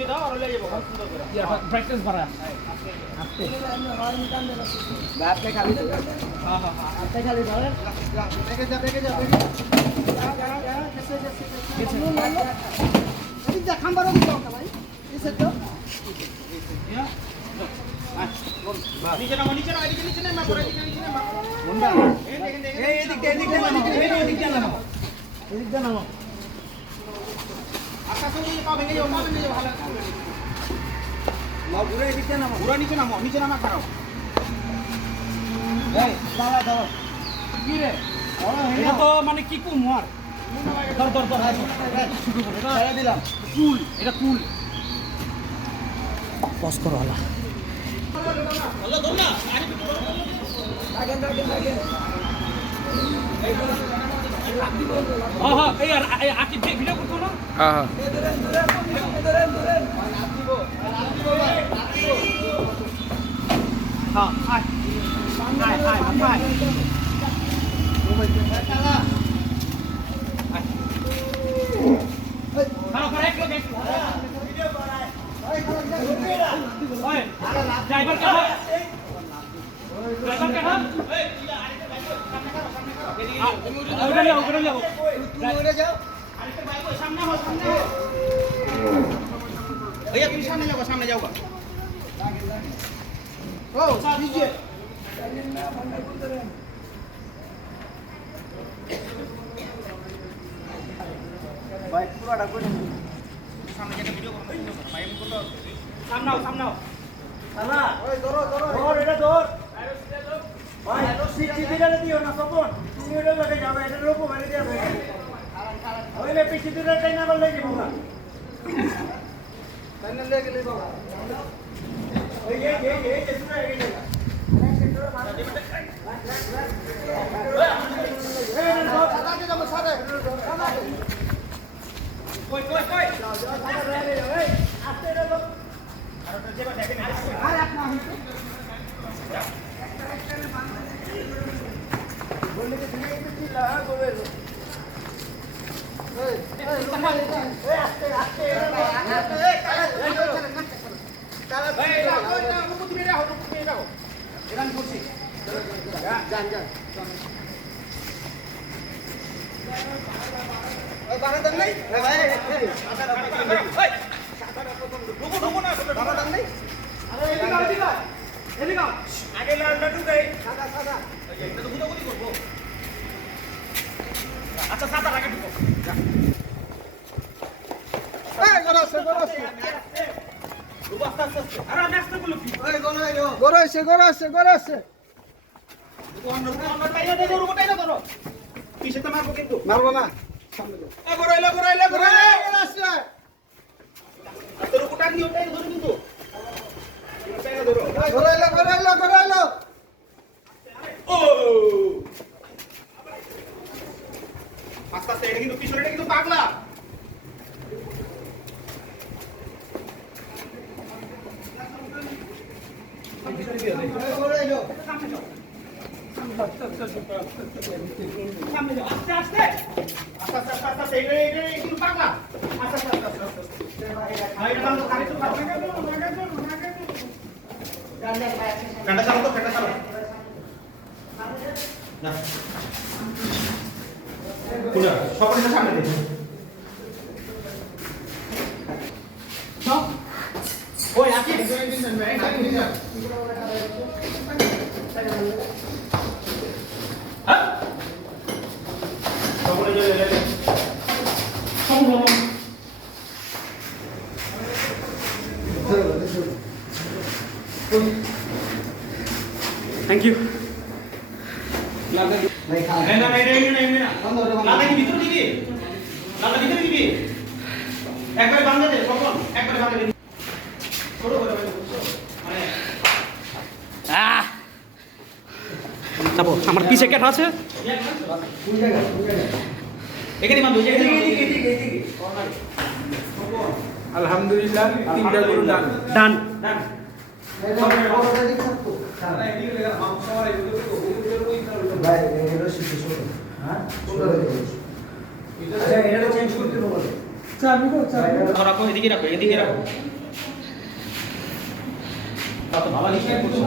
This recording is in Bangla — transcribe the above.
নিচে দাও আর লয়ে যাবো সুন্দর করে প্র্যাকটিস করা আপনি খালি হ্যাঁ হ্যাঁ হ্যাঁ আপনি খালি ধরেন বেগে যা এদিক যা খাম্বার ওদিক যাও ভাই এসে তো নিচে নামো এদিকে নিচে নামো পরে এদিকে নিচে নামো কোনটা এই এদিকে নামো এদিক যা নামো আকাশ থেকে পা ভেঙে যাও ভালো নাও ঘুরে এদিক যা নামো পুরো নিচে নামা খারাপ এই দাঁড়া কি রে এটা তো মানে কি কুম আর ধর ছেড়ে দিলাম কুল এটা কুল পজ করো আলা হ্যাঁ হ্যাঁ এই আর আকি ভিডিও করছো না হ্যাঁ হ্যাঁ হাই ড্রাইভার কে ওখানে যাবো তুমি উড়ে যাও সামনে भैया तुम सामने जाओ ও নিচে ভাই পুরোটা করে सामने जाके वीडियो करो भाई हमको तो सामने आओ আলা ওই ধরো ধর এটা ধর ভাই তো সিটিটা দিও না তখন তুমি ওটা লাগে যাবে এটা লোকো মেরে দিবে ওইলে পিছি দিলে তাই না বললে কি বাবা তাই না লেগে লে বাবা ওই এই যেটা এই জায়গা कोई आगे लड्डू गए सादा सादा এটা তো গুদাগুদি করব আচ্ছা সাদা আগে ঢুকো এই গরাসে ঢুকো আস্তে আস্তে আরে নেক্সট গুলো কি গরাসে আমরা টাইনা ধরো পিছে তো মারবো কিন্তু মারবো না এ গরাইলা গরাসে আর তোর কোটা নিও টাইনা ধরো কিন্তু টাইনা ধরো গরাইলো ও আস্তে আস্তে এটা কিন্তু পিছনে এটা কিন্তু পাগলা গরাইলো সামনে যাও আস্তে আস্তে এটা কিন্তু পাগলা আস্তে ভাই এটা তো খালি তো পাগলা ঠান্ডা চালো না পুরা সকলে সামনে দে সব ওই আকি হ্যাঁ সকলে লে থ্যাংক ইউ नहीं खा नहीं ना लाला की भीतर दिबी एक बार बांध दे সকল একবারে বাঁধে দে ছোট করে মানে যাবো আমার পিছে কেট আছে এখানে বাঁধো এদিকে আলহামদুলিল্লাহ তিনটা গরু দান ডান भाई ये रसी तो हाँ अच्छा এটা চেঞ্জ করতে বলো রাখো এদিকে রাখো এদিকে রাখো কত ভালো হিসাব করছো